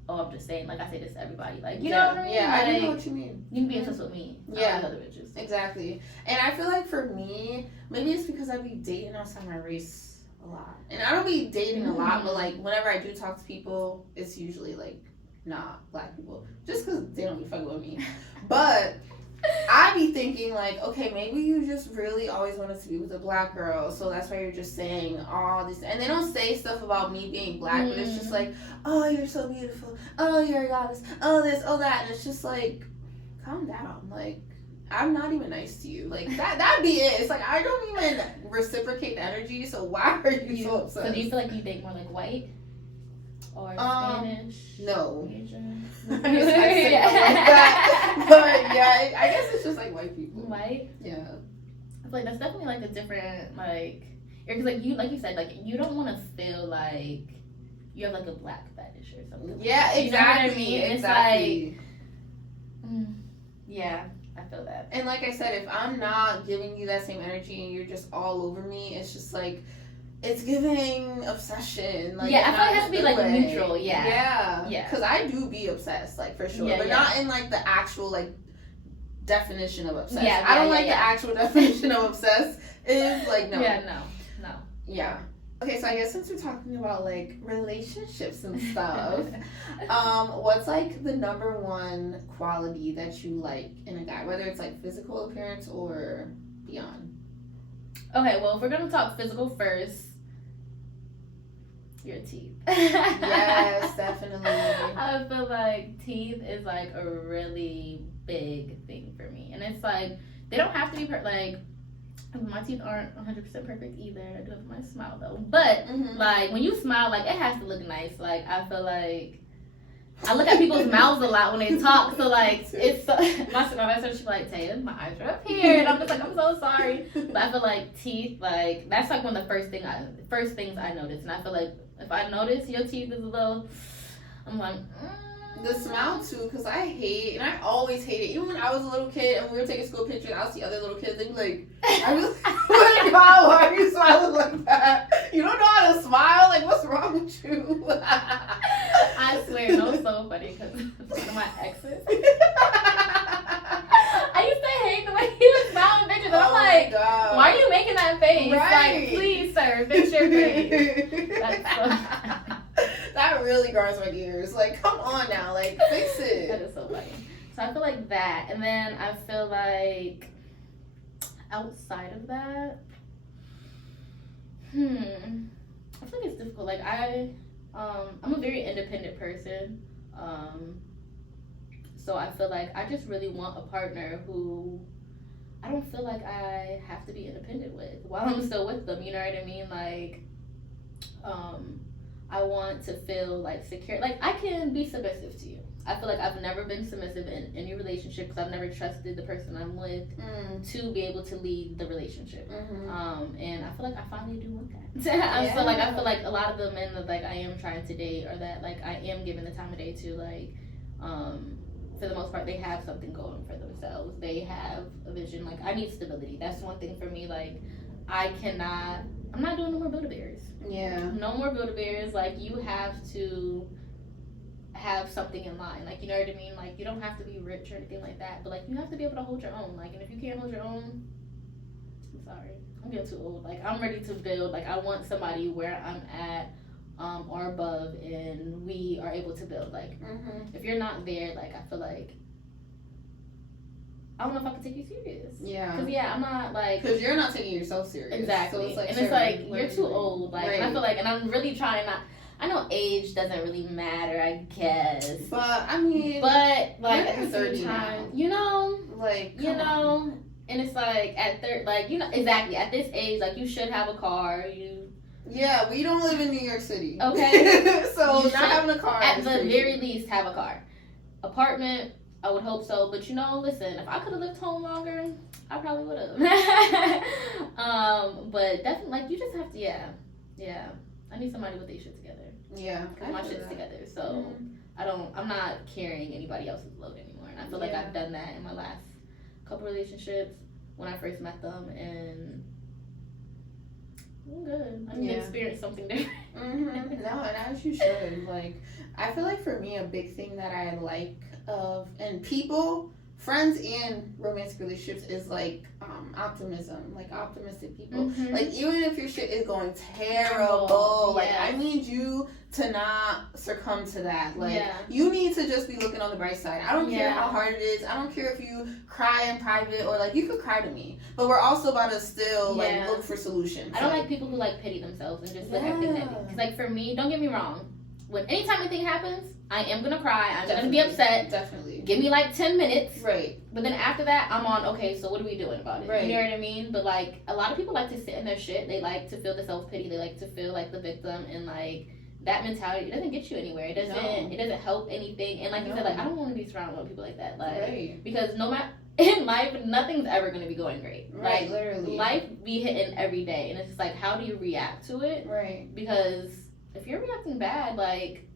oh, I'm just saying, like, I say this to everybody. Like, you know what I mean? Yeah, like, I know what you mean. You can be obsessed with me. Yeah. Not with other bitches. Exactly. And I feel like for me, maybe it's because I be dating outside my race a lot, and I don't be dating a lot, but like whenever I do talk to people, it's usually like not black people, just because they don't be fucking with me. But I be thinking like, okay, maybe you just really always wanted to be with a black girl, so that's why you're just saying all this, and they don't say stuff about me being black, but it's just like, oh, you're so beautiful, oh, you're a goddess, oh this, oh that, and it's just like, calm down, like, I'm not even nice to you. Like, that'd be it. It's like, I don't even reciprocate the energy, so why are you so obsessed? So do you feel like you date more like white? Or Spanish? No. Asian? I like that. But yeah, I guess it's just like white people. White? Yeah. I feel like that's definitely like a different, like, because like you said, like, you don't want to feel like you have like a black fetish or something. Yeah, like exactly. You know what I mean? Exactly. It's like, yeah. I feel that. And like I said, if I'm not giving you that same energy and you're just all over me, it's just like, it's giving obsession. Like, yeah, I feel like it has to be like neutral. Yeah. Yeah. Because I do be obsessed, like for sure. But not in like the actual like definition of obsessed. I don't like the actual definition of obsessed. Is like, no. Yeah, no. Yeah. Okay, so I guess since we're talking about like relationships and stuff, what's like the number one quality that you like in a guy, whether it's like physical appearance or beyond? Okay, well, if we're gonna talk physical first, your teeth. Yes, definitely. I feel like teeth is like a really big thing for me, and it's like they don't have to be like. My teeth aren't 100% perfect either. I do have my smile though. But, like, when you smile, like, it has to look nice. Like, I feel like I look at people's mouths a lot when they talk. So, like, it's so, my best friend, she's like, Taeha, my eyes are up here. And I'm just like, I'm so sorry. But I feel like teeth, like, that's like one of the first things I notice. And I feel like if I notice your teeth is a little, I'm like, The smile too, because I hate, and I always hate it. Even when I was a little kid and we were taking school pictures, I'll see other little kids, they'd be like, I was like, wow, why are you smiling like that? You don't know how to smile? Like, what's wrong with you? I swear, no, it's so funny, because one of my exes, I used to hate the way he was smiling pictures, and I'm like, why are you making that face? Right. Like, please, sir, fix your face. That's so that really grinds my gears. Like, come on now, like, fix it. That is so funny. So I feel like that, and then I feel like outside of that, I feel like it's difficult. Like I'm a very independent person, so I feel like I just really want a partner who I don't feel like I have to be independent with while I'm still with them. You know what I mean? Like, I want to feel like secure. Like, I can be submissive to you. I feel like I've never been submissive in any relationship because I've never trusted the person I'm with to be able to lead the relationship. And I feel like I finally do want that. I feel like a lot of the men that like I am trying to date or that like I am giving the time of day to, like, for the most part, they have something going for themselves. They have a vision. Like, I need stability. That's one thing for me. Like, I'm not doing no more Build-A-Bears. Yeah. No more Build-A-Bears. Like, you have to have something in line. Like, you know what I mean? Like, you don't have to be rich or anything like that. But, like, you have to be able to hold your own. Like, and if you can't hold your own, I'm sorry. I'm getting too old. Like, I'm ready to build. Like, I want somebody where I'm at or above, and we are able to build. Like, if you're not there, like, I feel like I don't know if I can take you serious. Yeah. Because, I'm not, like... Because you're not taking yourself serious. Exactly. So it's like, and it's like, you're too old. Like, right. and I feel like... And I'm really trying not... I know age doesn't really matter, I guess. But, I mean... But, like, at the same time... You know... Like, you know... And it's like, like, you know... Exactly. At this age, like, you should have a car. Yeah, we don't live in New York City. Okay. So, not having a car... At the very least, have a car. Apartment... I would hope so, but you know, listen, if I could have lived home longer, I probably would have. But definitely, like, you just have to, yeah. I need somebody with their shit together. Yeah. Because my shit's together, so I'm not carrying anybody else's load anymore. And I feel like I've done that in my last couple relationships when I first met them, and I'm good. I need to experience something different. No, and as you should. Like, I feel like for me, a big thing that I like and people, friends and romantic relationships is like optimism, like optimistic people. Like, even if your shit is going terrible, like, I need you to not succumb to that. Like, you need to just be looking on the bright side. I don't care how hard it is. I don't care if you cry in private or, like, you could cry to me, but we're also about to still like look for solutions. I don't like people who like pity themselves and just let everything happen. Because, like, for me, don't get me wrong, when anytime anything happens, I am gonna cry. I'm gonna be upset. Definitely. Give me like 10 minutes. Right. But then after that, I'm on, okay, so what are we doing about it? Right. You know what I mean? But, like, a lot of people like to sit in their shit. They like to feel the self-pity. They like to feel like the victim. And, like, that mentality, it doesn't get you anywhere. It doesn't help anything. And, like you said, like, I don't want to be surrounded with people like that. Like, because no matter, in life, nothing's ever going to be going great. Right, like, literally. Life be hitting every day. And it's just like, how do you react to it? Right. Because if you're reacting bad, like,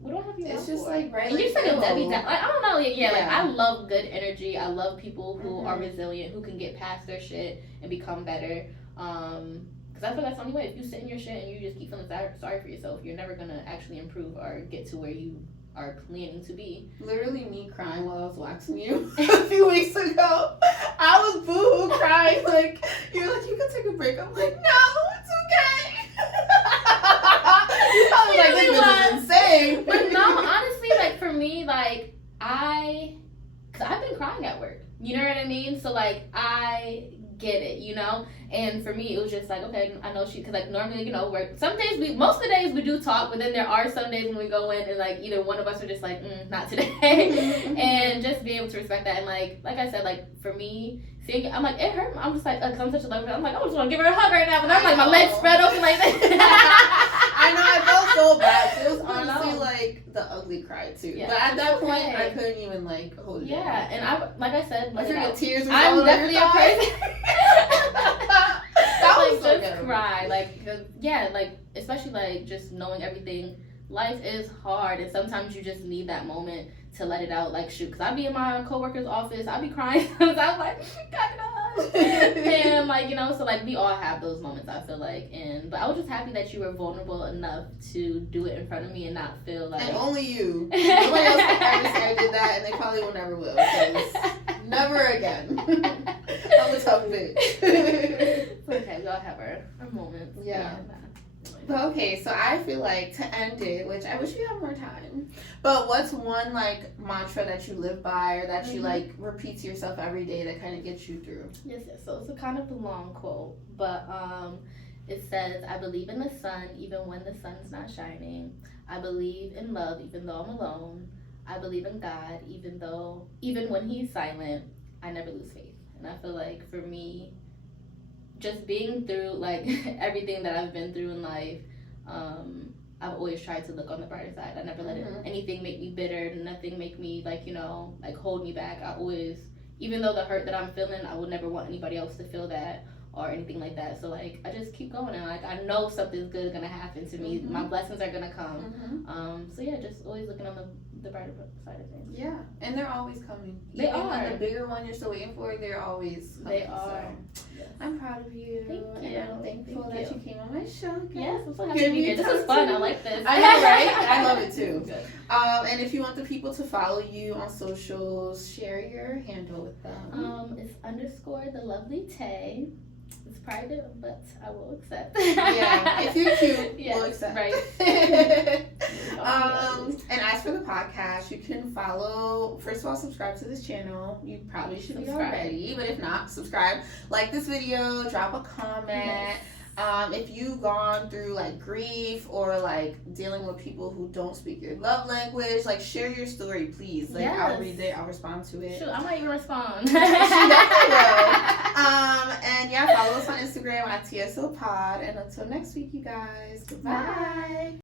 we don't have you. It's just like, right? And you're just like a Debbie Downer. Like, I don't know. Like, I love good energy. I love people who are resilient, who can get past their shit and become better. Because I feel that's the only way. If you sit in your shit and you just keep feeling sorry for yourself, you're never gonna actually improve or get to where you are planning to be. Literally, me crying while I was waxing you a few weeks ago. I was boo-hoo crying. Like, you're like, you can take a break. I'm like, no, it's okay. You probably like, this bitch is insane. But no, honestly, like, for me, like, because I've been crying at work. You know what I mean? So, like, I get it, you know? And for me, it was just like, okay, I know because, like, normally, you know, some days most of the days we do talk, but then there are some days when we go in and, like, either one of us are just like, not today. And just be able to respect that. And, like I said, like, for me, seeing, I'm like, it hurt. I'm just like, because I'm such a lover. I'm like, I just want to give her a hug right now. But I'm like, my legs spread open like that. I know, I felt so bad. It was honestly like the ugly cry too. Yeah, but at that point, I couldn't even like hold it. Yeah, and like I said, like, the tears. I'm definitely a person. That was like, so just good. Cry, like, like, especially like just knowing everything. Life is hard, and sometimes you just need that moment to let it out. Like, shoot, because I'd be in my coworker's office, I'd be crying. I was like, and, like, you know, so, like, we all have those moments, I feel like. But I was just happy that you were vulnerable enough to do it in front of me and not feel like... And only you. Nobody else ever said I did that, and they probably will never will. Never again. I'm a tough bitch. Okay, we all have our moments. Yeah. Okay, so I feel like to end it, which I wish we had more time, but what's one, like, mantra that you live by or that you, like, repeat to yourself every day that kind of gets you through? Yes, so it's a kind of a long quote, but it says, I believe in the sun even when the sun's not shining. I believe in love even though I'm alone. I believe in God even when he's silent. I never lose faith. And I feel like for me, just being through, like, everything that I've been through in life, I've always tried to look on the brighter side. I never let anything make me bitter, nothing make me like, like hold me back. I always, even though the hurt that I'm feeling, I would never want anybody else to feel that or anything like that. So like I just keep going, and like I know something's good gonna happen to me. My blessings are gonna come. So yeah, just always looking on the brighter side of things. Yeah, and they're always coming. They Even are. when the bigger one you're still waiting for, they're always coming. They are. So. Yes. I'm proud of you. Thank you. And I'm thankful that you came on my show. Guys. Yes, I'm so happy to be here. This is fun. I like this. I know, right? I love it too. Good. And if you want the people to follow you on socials, share your handle with them. It's _ the lovely Tay. It's private, but I will accept. Yeah, if you're cute, yes, we'll accept. Right. And as for the podcast, you can follow. First of all, subscribe to this channel. You probably should be already, but if not, subscribe. Like this video, drop a comment. Yes. If you've gone through like grief or like dealing with people who don't speak your love language, like share your story, please. Like I'll read it, I'll respond to it. Shoot, I might even respond. She definitely will. And yeah, follow us on Instagram at TSO Pod. And until next week, you guys. Goodbye. Bye.